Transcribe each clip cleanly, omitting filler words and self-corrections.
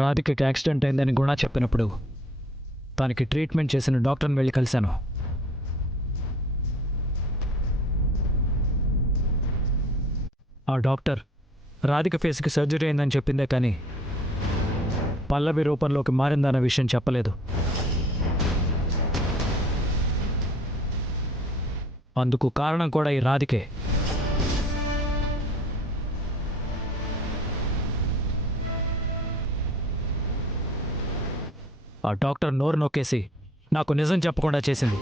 రాధికకి accident అయిందని గుణ చెప్పినప్పుడు తనకి ట్రీట్మెంట్ చేసిన డాక్టర్ని వెళ్ళి కలిశాను. ఆ డాక్టర్ రాధిక ఫేస్కి సర్జరీ అయిందని చెప్పిందే కానీ పల్లవి రూపంలోకి మారిందన్న విషయం చెప్పలేదు. అందుకు కారణం కూడా ఈ రాధికే. ఆ డాక్టర్ నోరు నొక్కేసి నాకు నిజం చెప్పకుండా చేసింది.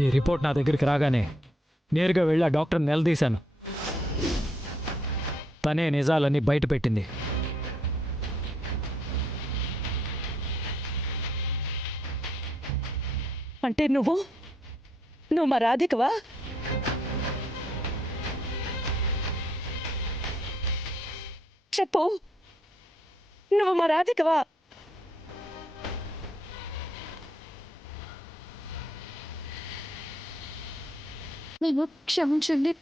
ఈ రిపోర్ట్ నా దగ్గరికి రాగానే నేరుగా వెళ్ళి ఆ డాక్టర్ నిలదీశాను. తనే నిజాలన్నీ బయట పెట్టింది. అంటే నువ్వు మా రాధికవా? చెప్పు, నువ్వు మా రాధికవా? నేను క్షమించండి.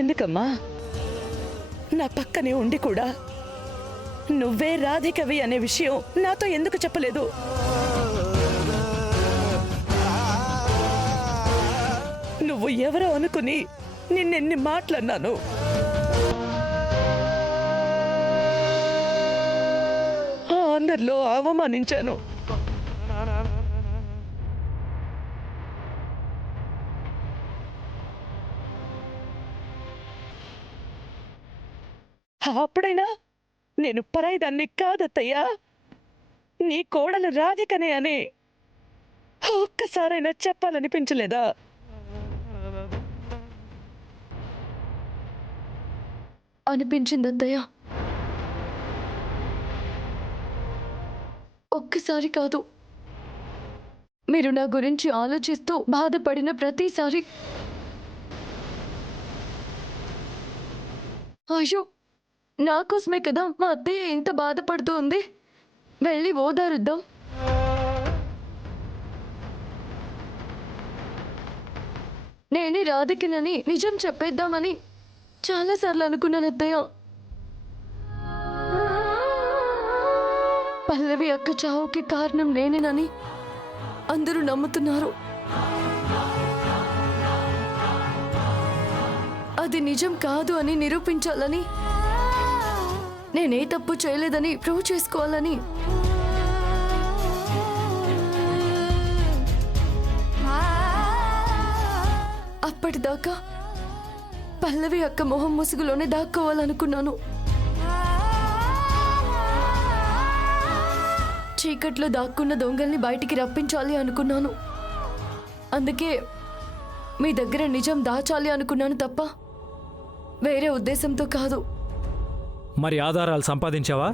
ఎందుకమ్మా నా పక్కనే ఉండి కూడా నువ్వే రాధికవి అనే విషయం నాతో ఎందుకు చెప్పలేదు? నువ్వు ఎవరో అనుకుని నిన్నెన్ని మాట్లాడినాను. అందరిలో అవమానించాను. అప్పుడైనా నేను పరాయిదాన్ని కాదత్తయ్యా, నీ కోడలు రాధికనే అని ఒక్కసారైనా చెప్పాలనిపించలేదా? అనిపించింది అత్తయ్య. ఒక్కసారి కాదు, మీరు నా గురించి ఆలోచిస్తూ బాధపడిన ప్రతిసారి. అయ్యో, నా కోసమే కదా మా అత్తయ్య ఇంత బాధపడుతూ ఉంది. వెళ్ళి ఓదారుద్దాం. నేనే రాధికనని నిజం చెప్పేద్దామని చాలాసార్లు అనుకున్నాను అత్తయ్య. పల్లవి అక్క చావుకి కారణం నేనేనని అందరూ నమ్ముతున్నారు. అది నిజం కాదు అని నిరూపించాలని, నేనే తప్పు చేయలేదని ప్రూవ్ చేసుకోవాలని అప్పటిదాకా పల్లవి అక్క మొహం ముసుగులోనే దాక్కోవాలనుకున్నాను. చీకట్లో దాక్కున్న దొంగల్ని బయటికి రప్పించాలి అనుకున్నాను. అందుకే మీ దగ్గర నిజం దాచాలి అనుకున్నాను తప్ప వేరే ఉద్దేశంతో కాదు. మరి ఆధారాలు సంపాదించావా?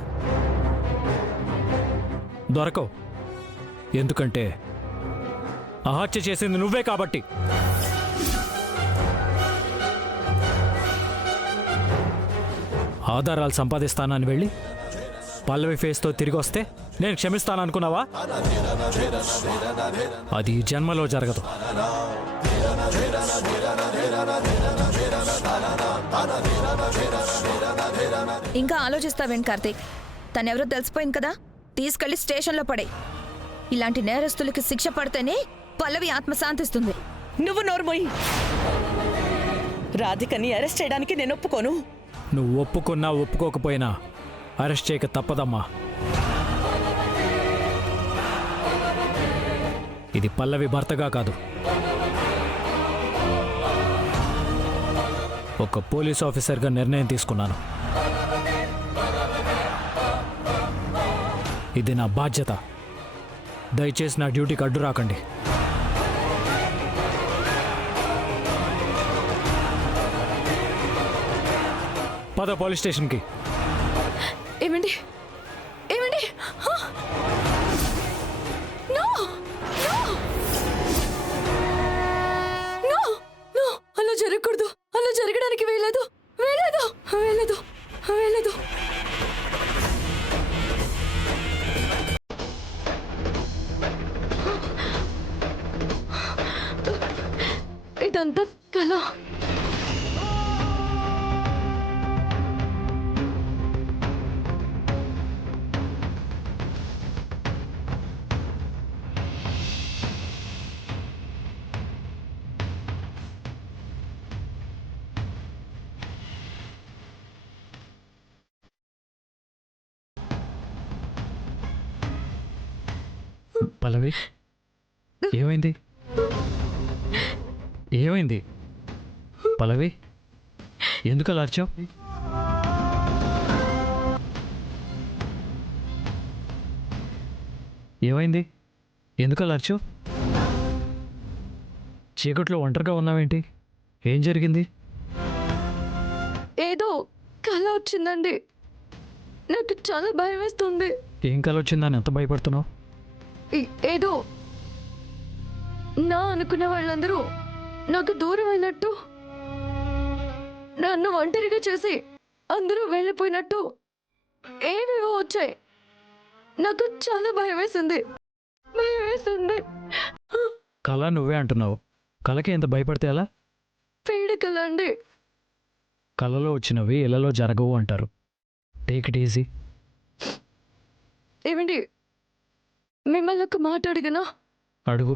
దొరకవు. ఎందుకంటే ఆ హత్య చేసింది నువ్వే కాబట్టి. ఆధారాలు సంపాదిస్తానని వెళ్ళి పల్లవి ఫేస్తో తిరిగి వస్తే నేను క్షమిస్తాననుకున్నావా? అది ఈ జన్మలో జరగదు. ఇంకా ఆలోచిస్తావేంటి కార్తీక్? తనెవరో తెలిసిపోయింది కదా, తీసుకెళ్లి స్టేషన్లో పడే. ఇలాంటి నేరస్తులకి శిక్ష పడితేనే పల్లవి ఆత్మ శాంతిస్తుంది. నువ్వు నోర్మోయి. రాధికని అరెస్ట్ చేయడానికి నేను ఒప్పుకోను. నువ్వు ఒప్పుకున్నా ఒప్పుకోకపోయినా అరెస్ట్ చేయక తప్పదమ్మా. ఇది పల్లవి భర్తగా కాదు, ఒక పోలీస్ ఆఫీసర్గా నిర్ణయం తీసుకున్నాను. ఇది నా బాధ్యత. దయచేసి నా డ్యూటీకి అడ్డు రాకండి. పద పోలీస్ స్టేషన్కి. ఏమండి ఏమండి హ! నో నో నో నో అలా జరగకూడదు. అలా జరగడానికి వీలేదు వీలేదు వీలేదు వీలేదు. ఇదంతా కళ. పల్లవి, ఏమైంది? ఏమైంది పల్లవి? ఎందుకు అలా అరిచావు? ఏమైంది? ఎందుకు అలా అరిచావు? చీకట్లో ఒంటరిగా ఉన్నావేంటి? ఏం జరిగింది? ఏదో కళ వచ్చిందండి. నాకు చాలా భయం వేస్తుంది. ఏం కల వచ్చిందని ఎంత భయపడుతున్నావు? ఏదో నా అనుకున్న వాళ్ళందరూ నాకు దూరం అయినట్టు, నన్ను ఒంటరిగా చేసి అందరూ వెళ్ళిపోయినట్టు ఏవేవో వచ్చాయి. నాకు చాలా భయం వేసింది. భయం వేసింది. కళ నువ్వే అంటున్నావు. కళకి ఎంత భయపడితే ఎలా? పీడికల అండి. కళలో వచ్చినవి ఇళ్లలో జరగవు అంటారు. Take it easy. ఏమండి, మిమ్మల్ని ఒక మాట అడిగినా? అడుగు.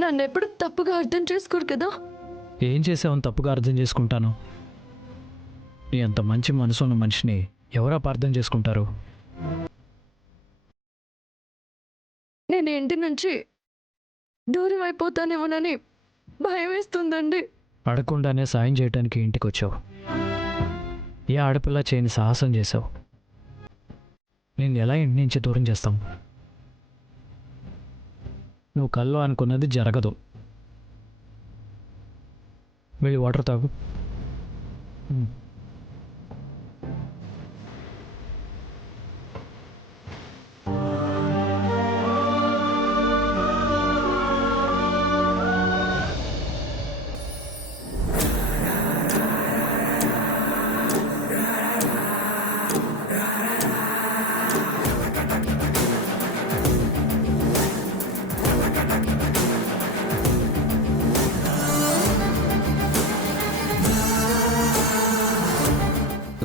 నన్ను ఎప్పుడు తప్పుగా అర్థం చేసుకోరు కదా? ఏం చేసావని తప్పుగా అర్థం చేసుకుంటాను? నీ అంత మంచి మనసు ఉన్న మనిషిని ఎవరు అపార్థం చేసుకుంటారు? నేను ఇంటి నుంచి దూరం అయిపోతానేమోనని భయం వేస్తుందండి. అడగకుండానే సాయం చేయడానికి ఇంటికి వచ్చావు. ఏ ఆడపిల్ల చేయని సాహసం చేసావు. నేను ఎలా ఇంటి నుంచి దూరం చేస్తాం? నువ్వు కల్లో అనుకున్నది జరగదు. వెళ్ళి వాటర్ తాగు.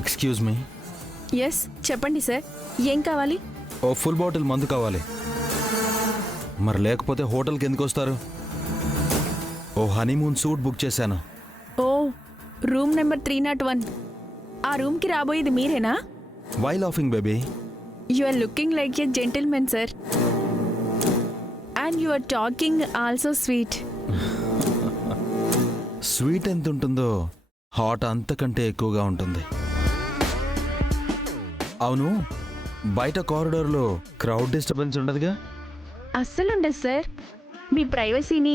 Excuse me. ఎస్, చెప్పండి సార్, ఏం కావాలి? ఓ ఫుల్ బాటిల్ మందు కావాలి. మరి లేకపోతే హోటల్కి ఎందుకు వస్తారు? ఓ హనీమూన్ సూట్ బుక్ చేశాను. Oh, room number 301. ఆ రూమ్కి రాబోయేది మీరేనా? Why laughing baby? You are looking like a gentlemen sir, and you are talking also sweet. Sweet ఎంత ఉంటుందో హాట్ అంతకంటే ఎక్కువగా ఉంటుంది. అవును, బయట కారిడార్లో క్రౌడ్ డిస్టర్బెన్స్ ఉండదుగా? అస్సలుండదు సార్, మీ ప్రైవసీని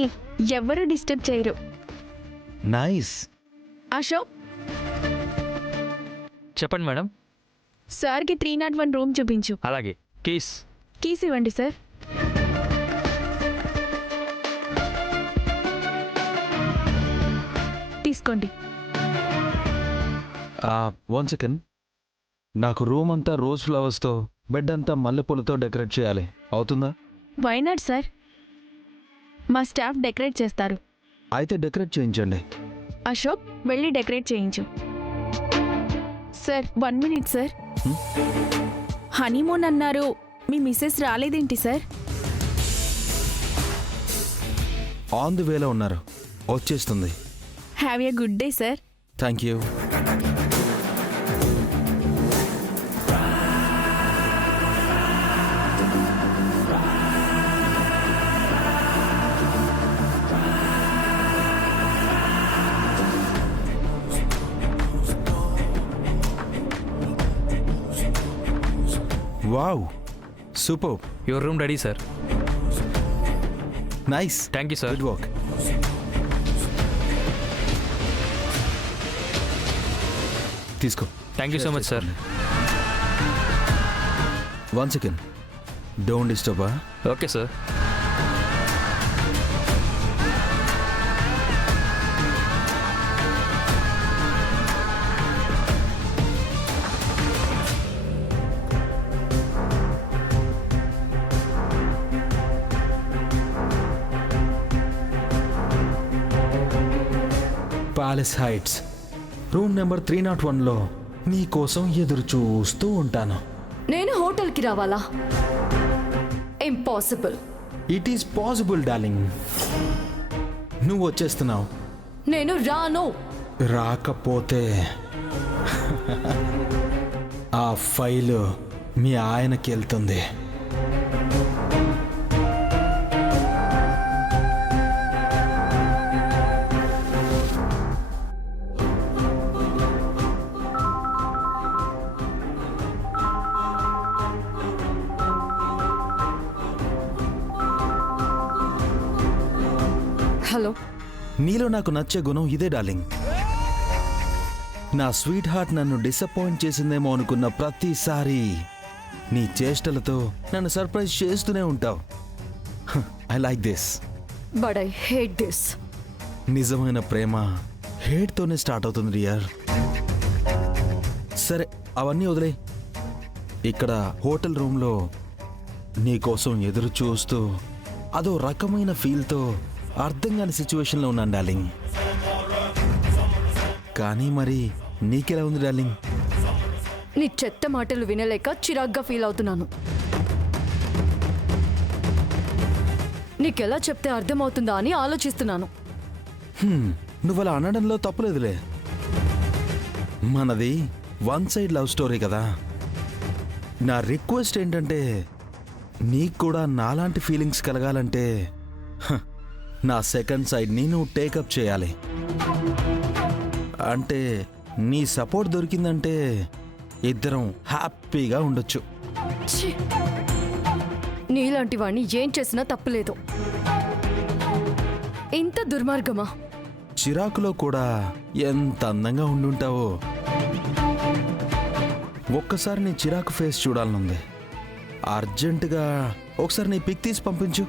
ఎవ్వరూ డిస్టర్బ్ చేయరు. నైస్. అశోక్, చెప్పండి మేడం. సార్కి 301 రూమ్ చూపించు. అలాగే. కీస్. కీస్ ఇవ్వండి సార్. తీసుకోండి. 1 సెకండ్. నాకు రూమ్ అంతా రోజ్ ఫ్లవర్స్తో, బెడ్ అంతా మల్లెపూలతో డెకరేట్ చేయాలి. అవుతుందా? వై నాట్ సార్, మా స్టాఫ్ డెకరేట్ చేస్తారు. అయితే డెకరేట్ చేయించండి. అశోక్, వెళ్ళి డెకరేట్ చేయించు. Sir, 1 minute sir. హనీమూన్ అన్నారు, మీ మిస్సెస్ రాలేదేంటి సార్? ఆన్ ది వేలో ఉన్నారు, వచ్చేస్తుంది. Have a good day sir. Thank you. Wow, super. Your room ready sir. Nice. Thank you sir. Good work. తీసుకో. Thank you so much sir. One second, don't disturb. Okay sir. Palace Heights room number 301లో నీ కోసం ఎదురు చూస్తూ ఉంటాను. నేను హోటల్కి రావాలా? Impossible. It is possible darling. నువ్వు వచ్చేస్తున్నావు. నేను రాను. రాకపోతే ఆ ఫైలు మీ ఆయనకి వెళ్తుంది. హలో. నీలో నాకు నచ్చే గుణం ఇదే డార్లింగ్. నా స్వీట్ హార్ట్ నన్ను డిసప్పాయింట్ చేసిందేమో అనుకున్న ప్రతిసారి నీ చేష్టలతో నన్ను సర్ప్రైజ్ చేస్తూనే ఉంటావు. I like this. But I hate this. నిజమైన ప్రేమ హేట్తోనే స్టార్ట్ అవుతుంది డియర్. సరే అవన్నీ వదిలే. ఇక్కడ హోటల్ రూమ్లో నీ కోసం ఎదురు చూస్తూ అదో రకమైన ఫీల్తో అర్థం కాని సిచ్యువేషన్లో ఉన్నాను డార్లింగ్. కానీ మరి నీకెలా ఉంది డార్లింగ్? నీ చెత్త మాటలు వినలేక చిరాగ్గా ఫీల్ అవుతున్నాను. నీకెలా చెప్తే అర్థమవుతుందా అని ఆలోచిస్తున్నాను. నువ్వు అలా అనడంలో తప్పులేదులే. మనది వన్ సైడ్ లవ్ స్టోరీ కదా. నా రిక్వెస్ట్ ఏంటంటే నీకు కూడా నాలాంటి ఫీలింగ్స్ కలగాలంటే నా సెకండ్ సైడ్ని నువ్వు టేకప్ చేయాలి. అంటే నీ సపోర్ట్ దొరికిందంటే ఇద్దరం హ్యాపీగా ఉండొచ్చు. ఛీ! నీలాంటి వాణ్ణి ఏం చేసినా తప్పులేదు. ఇంత దుర్మార్గమా? చిరాకులో కూడా ఎంత అందంగా ఉండుంటావో. ఒక్కసారి నీ చిరాకు ఫేస్ చూడాలనుంది. అర్జెంటుగా ఒకసారి నీ పిక్ తీసి పంపించు.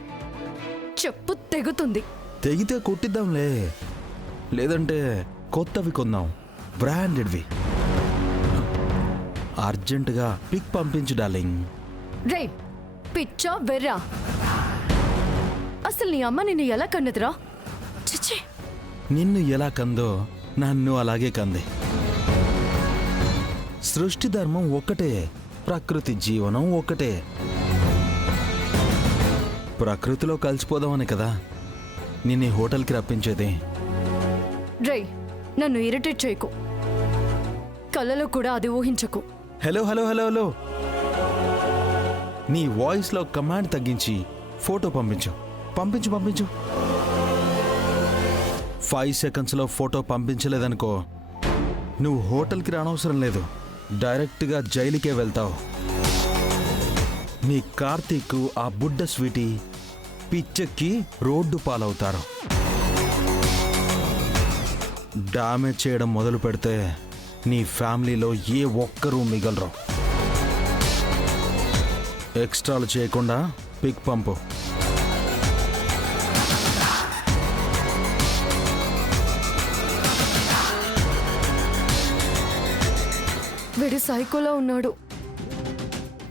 చెప్పు తెగుతుంది. తెగితే కొట్టిద్దాంలే, లేదంటే కొత్తవి కొందాం, బ్రాండెడ్వి. అర్జెంటుగా పిక్ పంపించు డార్లింగ్. రే పిచ్చా వెర్రా, అసలు నీ అమ్మ నిన్ను ఎలా కన్నదిరా? చిచ్చి, నిన్ను ఎలా కందో నన్ను అలాగే కంది. సృష్టి ధర్మం ఒక్కటే, ప్రకృతి జీవనం ఒక్కటే. ప్రకృతిలో కలిసిపోదామని కదా నిన్ను ఈ హోటల్కి రప్పించేది. రే నన్ను ఇరిటేట్ చేయకు. కళ్ళలో కూడా అది ఊహించకు. హలో హలో హలో హలో, నీ వాయిస్లో కమాండ్ తగ్గించి ఫోటో పంపించు పంపించు పంపించు. 5 సెకండ్స్లో ఫోటో పంపించలేదనుకో, నువ్వు హోటల్కి రానవసరం లేదు, డైరెక్ట్గా జైలుకే వెళ్తావు. నీ కార్తీక్ ఆ బుడ్డ స్వీటీ పిచ్చెక్కి రోడ్డు పాలవుతారు. డామేజ్ చేయడం మొదలు పెడితే నీ ఫ్యామిలీలో ఏ ఒక్కరూ మిగలరు. ఎక్స్ట్రాలు చేయకుండా పిక్ పంపు. వీడు సైకోలో ఉన్నాడు.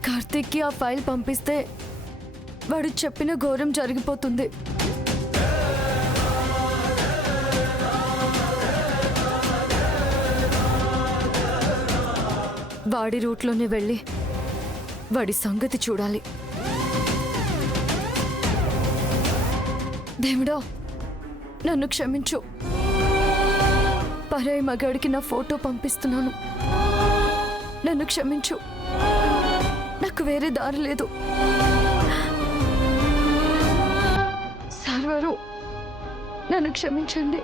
కార్తీక్కి ఆ ఫైల్ పంపిస్తే వాడు చెప్పిన ఘోరం జరిగిపోతుంది. వాడి రూట్లోనే వెళ్ళి వాడి సంగతి చూడాలి. దేవుడా నన్ను క్షమించు. పరాయి మగాడికి నా ఫోటో పంపిస్తున్నాను. నన్ను క్షమించు. నాకు వేరే దారి లేదు. సర్వరు నన్ను క్షమించండి.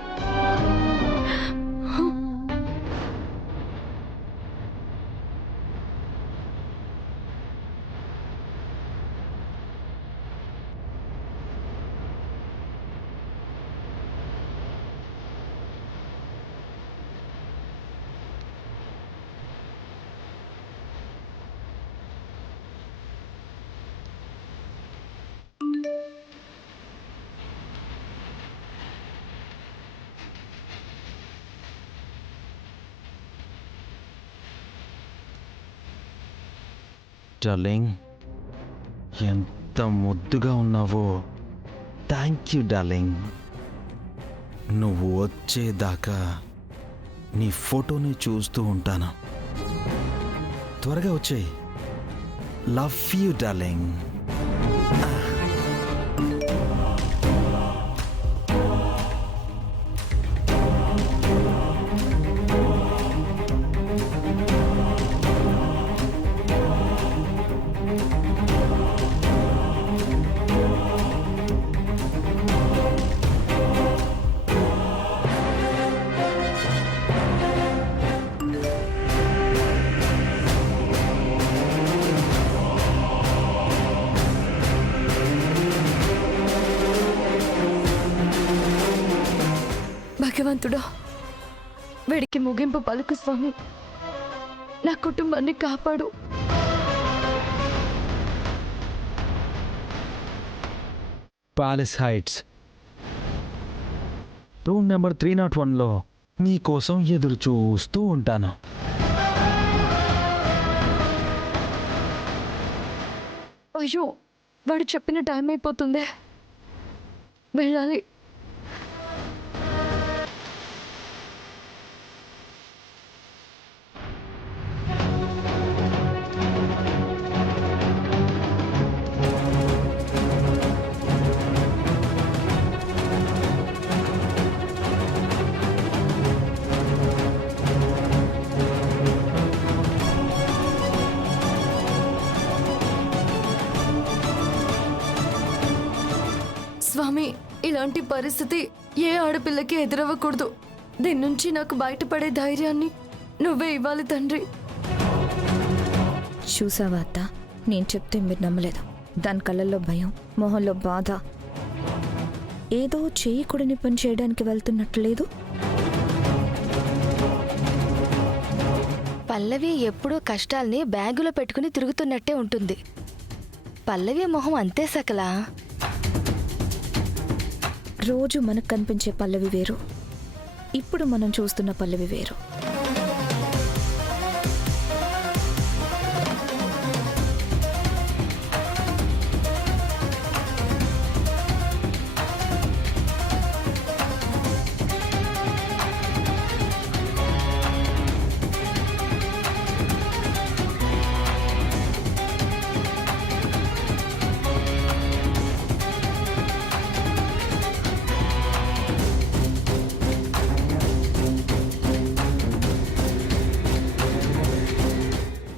డార్లింగ్. ఎంత ముద్దుగా ఉన్నావో. Thank you darling. నువ్వు వచ్చేదాకా నీ ఫోటోని చూస్తూ ఉంటాను. త్వరగా వచ్చేయి. Love you darling. భగవంతుడా, వీడికి ముగింపు పలుకు స్వామి. నా కుటుంబాన్ని కాపాడు. ప్యాలెస్ హైట్స్ రూమ్ నెంబర్ 301లో నీకోసం ఎదురు చూస్తూ ఉంటాను. అయ్యో, వాడు చెప్పిన టైం అయిపోతుందే. వెళ్ళాలి. స్వామి, ఇలాంటి పరిస్థితి ఏ ఆడపిల్లకి ఎదురవ్వకూడదు. దీని నుంచి నాకు బయటపడే ధైర్యాన్ని నువ్వే ఇవ్వాలి తండ్రి. చూసావా అత్త, నేను చెప్తే మీరు నమ్మలేదు. దాని కళ్ళల్లో భయం, మొహంలో బాధ. ఏదో చేయకూడని పని చేయడానికి వెళ్తున్నట్టు లేదు. పల్లవి ఎప్పుడూ కష్టాల్ని బ్యాగులో పెట్టుకుని తిరుగుతున్నట్టే ఉంటుంది. పల్లవి మొహం అంతే సకలా. రోజు మనకు కనిపించే పల్లవి వేరు, ఇప్పుడు మనం చూస్తున్న పల్లవి వేరు.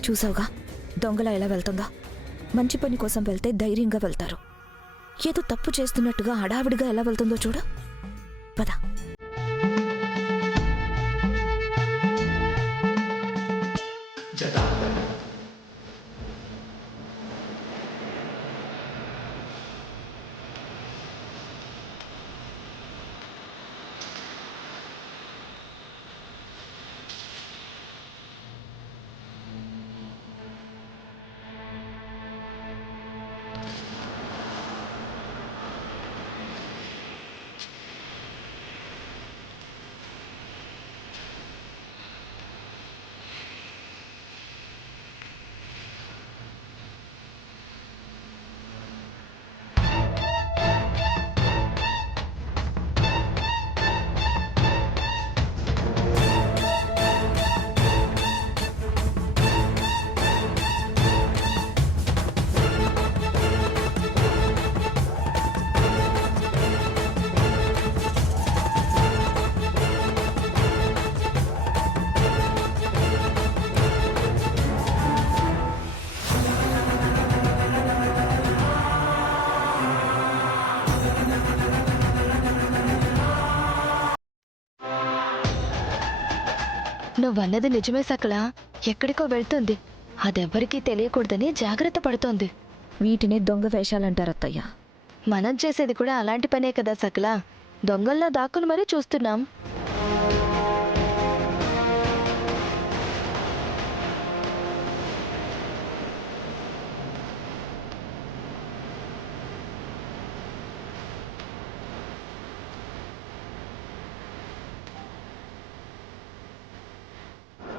చూసావుగా దొంగలా ఎలా వెళ్తుందా. మంచి పని కోసం వెళ్తే ధైర్యంగా వెళ్తారు. ఏదో తప్పు చేస్తున్నట్టుగా హడావిడిగా ఎలా వెళ్తుందో చూడు. పద. నువ్వన్నది నిజమే సకలా. ఎక్కడికో వెళ్తుంది. అదెవ్వరికీ తెలియకూడదని జాగ్రత్త పడుతోంది. వీటినే దొంగ వేషాలంటారు అత్తయ్య. మనం చేసేది కూడా అలాంటి పనే కదా సకలా. దొంగల్లా దాక్కుని మరీ చూస్తున్నాం.